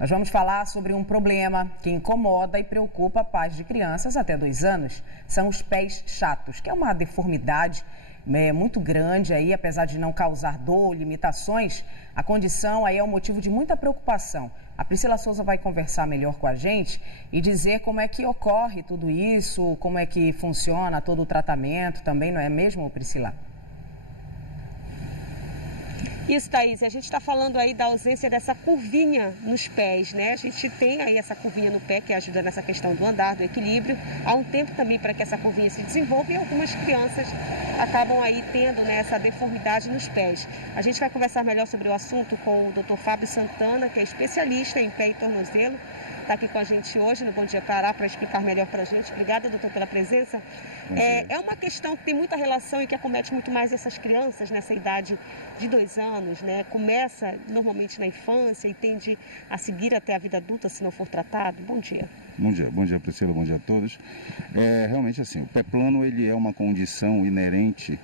Nós vamos falar sobre um problema que incomoda e preocupa pais de crianças até 2 anos. São os pés chatos, que é uma deformidade muito grande aí, apesar de não causar dor, limitações, a condição aí é um motivo de muita preocupação. A Priscila Souza vai conversar melhor com a gente e dizer como é que ocorre tudo isso, como é que funciona todo o tratamento também, não é mesmo, Priscila? Isso, Thaís, a gente está falando aí da ausência dessa curvinha nos pés, né? A gente tem aí essa curvinha no pé que ajuda nessa questão do andar, do equilíbrio. Há um tempo também para que essa curvinha se desenvolva e algumas crianças acabam aí tendo, né, essa deformidade nos pés. A gente vai conversar melhor sobre o assunto com o Dr. Fábio Santana, que é especialista em pé e tornozelo. Está aqui com a gente hoje no Bom Dia Pará para explicar melhor para a gente. Obrigada, doutor, pela presença. É uma questão que tem muita relação e que acomete muito mais essas crianças nessa idade de 2 anos, né? Começa normalmente na infância e tende a seguir até a vida adulta se não for tratado. Bom dia. Bom dia Priscila, bom dia a todos. Realmente assim, o pé plano ele é uma condição inerente,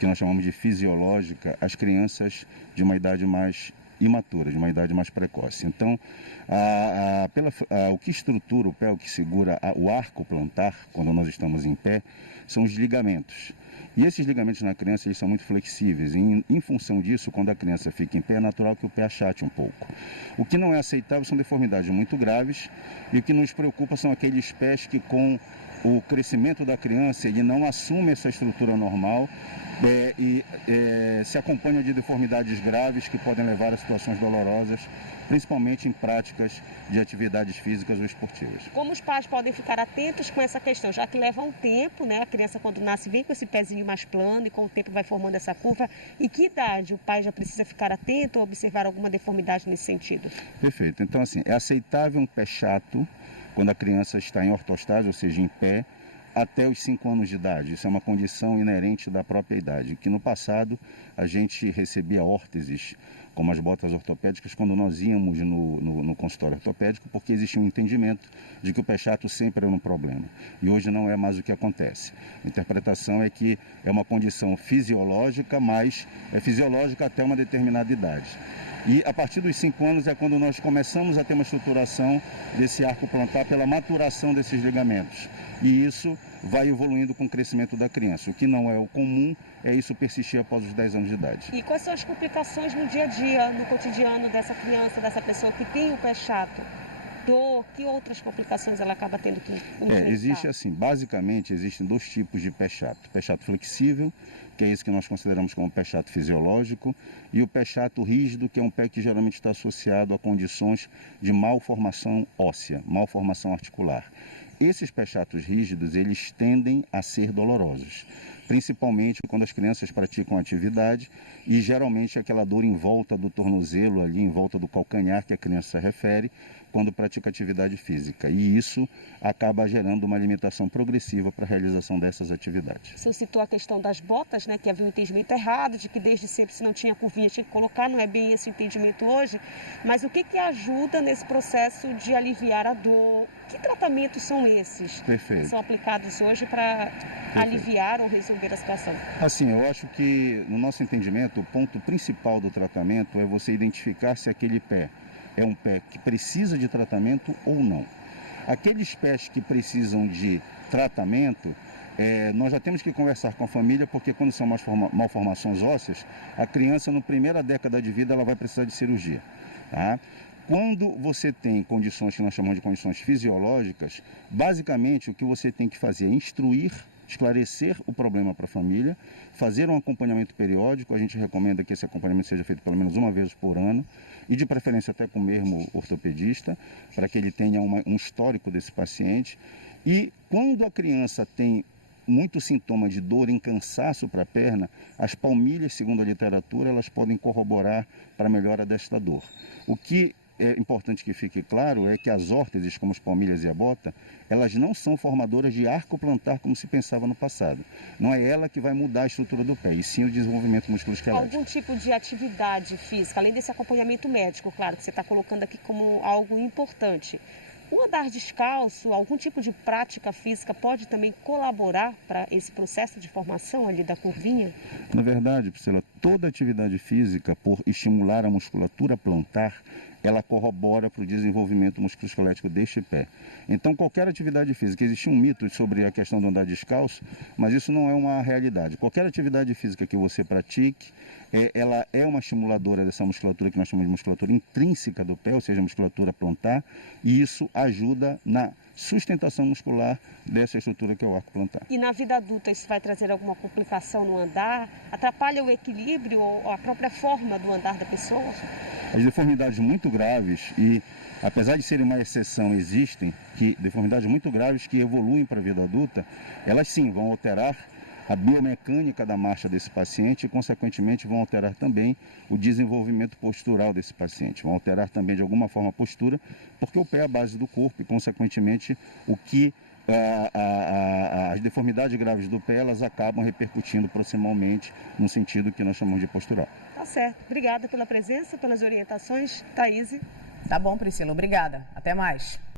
que nós chamamos de fisiológica, às crianças de uma idade mais imatura, de uma idade mais precoce. Então, o que estrutura o pé, o que segura o arco plantar, quando nós estamos em pé, são os ligamentos. E esses ligamentos na criança eles são muito flexíveis. Em função disso, quando a criança fica em pé, é natural que o pé achate um pouco. O que não é aceitável são deformidades muito graves, e o que nos preocupa são aqueles pés que, com o crescimento da criança, ele não assume essa estrutura normal e se acompanha de deformidades graves que podem levar a situações dolorosas, principalmente em práticas de atividades físicas ou esportivas. Como os pais podem ficar atentos com essa questão, já que leva um tempo, né? A criança quando nasce vem com esse pezinho mais plano e com o tempo vai formando essa curva. Em que idade o pai já precisa ficar atento ou observar alguma deformidade nesse sentido? Perfeito. Então, assim, é aceitável um pé chato quando a criança está em ortostase, ou seja, em pé, até os 5 anos de idade. Isso é uma condição inerente da própria idade, que no passado a gente recebia órteses, como as botas ortopédicas, quando nós íamos no consultório ortopédico, porque existia um entendimento de que o pé chato sempre era um problema. E hoje não é mais o que acontece. A interpretação é que é uma condição fisiológica, mas é fisiológica até uma determinada idade. E a partir dos 5 anos é quando nós começamos a ter uma estruturação desse arco plantar pela maturação desses ligamentos. E isso vai evoluindo com o crescimento da criança. O que não é o comum é isso persistir após os 10 anos de idade. E quais são as complicações no dia a dia, no cotidiano dessa criança, dessa pessoa que tem o pé chato? Dor, que outras complicações ela acaba tendo que enfrentar? Existe assim, basicamente existem 2 tipos de pé chato. Pé chato flexível, que é esse que nós consideramos como pé chato fisiológico, e o pé chato rígido, que é um pé que geralmente está associado a condições de malformação óssea, malformação articular. Esses pés chatos rígidos, eles tendem a ser dolorosos, principalmente quando as crianças praticam atividade e geralmente aquela dor em volta do tornozelo, ali em volta do calcanhar que a criança refere, quando pratica atividade física. E isso acaba gerando uma limitação progressiva para a realização dessas atividades. O senhor citou a questão das botas, né, que havia um entendimento errado, de que desde sempre se não tinha curvinha tinha que colocar, não é bem esse o entendimento hoje, mas o que ajuda nesse processo de aliviar a dor? Que tratamentos são esses? Perfeito. Que são aplicados hoje para aliviar ou resolver a situação? Assim, eu acho que no nosso entendimento o ponto principal do tratamento é você identificar se aquele pé é um pé que precisa de tratamento ou não. Aqueles pés que precisam de tratamento, nós já temos que conversar com a família, porque quando são malformações ósseas, a criança, na primeira década de vida, ela vai precisar de cirurgia. Tá? Quando você tem condições que nós chamamos de condições fisiológicas, basicamente o que você tem que fazer é instruir, esclarecer o problema para a família, fazer um acompanhamento periódico. A gente recomenda que esse acompanhamento seja feito pelo menos uma vez por ano, e de preferência até com o mesmo ortopedista, para que ele tenha um histórico desse paciente. E quando a criança tem muito sintoma de dor em cansaço para a perna, as palmilhas, segundo a literatura, elas podem corroborar para a melhora desta dor. O que é importante que fique claro é que as órteses, como as palmilhas e a bota, elas não são formadoras de arco plantar como se pensava no passado. Não é ela que vai mudar a estrutura do pé, e sim o desenvolvimento musculoesquelético. Algum tipo de atividade física, além desse acompanhamento médico, claro, que você está colocando aqui como algo importante. O andar descalço, algum tipo de prática física pode também colaborar para esse processo de formação ali da curvinha? Na verdade, Priscila, toda atividade física, por estimular a musculatura plantar, ela corrobora para o desenvolvimento musculoesquelético deste pé. Então, qualquer atividade física, existe um mito sobre a questão do andar descalço, mas isso não é uma realidade. Qualquer atividade física que você pratique, ela é uma estimuladora dessa musculatura que nós chamamos de musculatura intrínseca do pé, ou seja, musculatura plantar, e isso ajuda na sustentação muscular dessa estrutura que é o arco plantar. E na vida adulta isso vai trazer alguma complicação no andar? Atrapalha o equilíbrio ou a própria forma do andar da pessoa? As deformidades muito graves, e apesar de serem uma exceção, existem deformidades muito graves que evoluem para a vida adulta, elas sim vão alterar a biomecânica da marcha desse paciente e, consequentemente, vão alterar também o desenvolvimento postural desse paciente. Vão alterar também, de alguma forma, a postura, porque o pé é a base do corpo e, consequentemente, as deformidades graves do pé, elas acabam repercutindo proximalmente no sentido que nós chamamos de postural. Tá certo. Obrigada pela presença, pelas orientações, Thaís. Tá bom, Priscila. Obrigada. Até mais.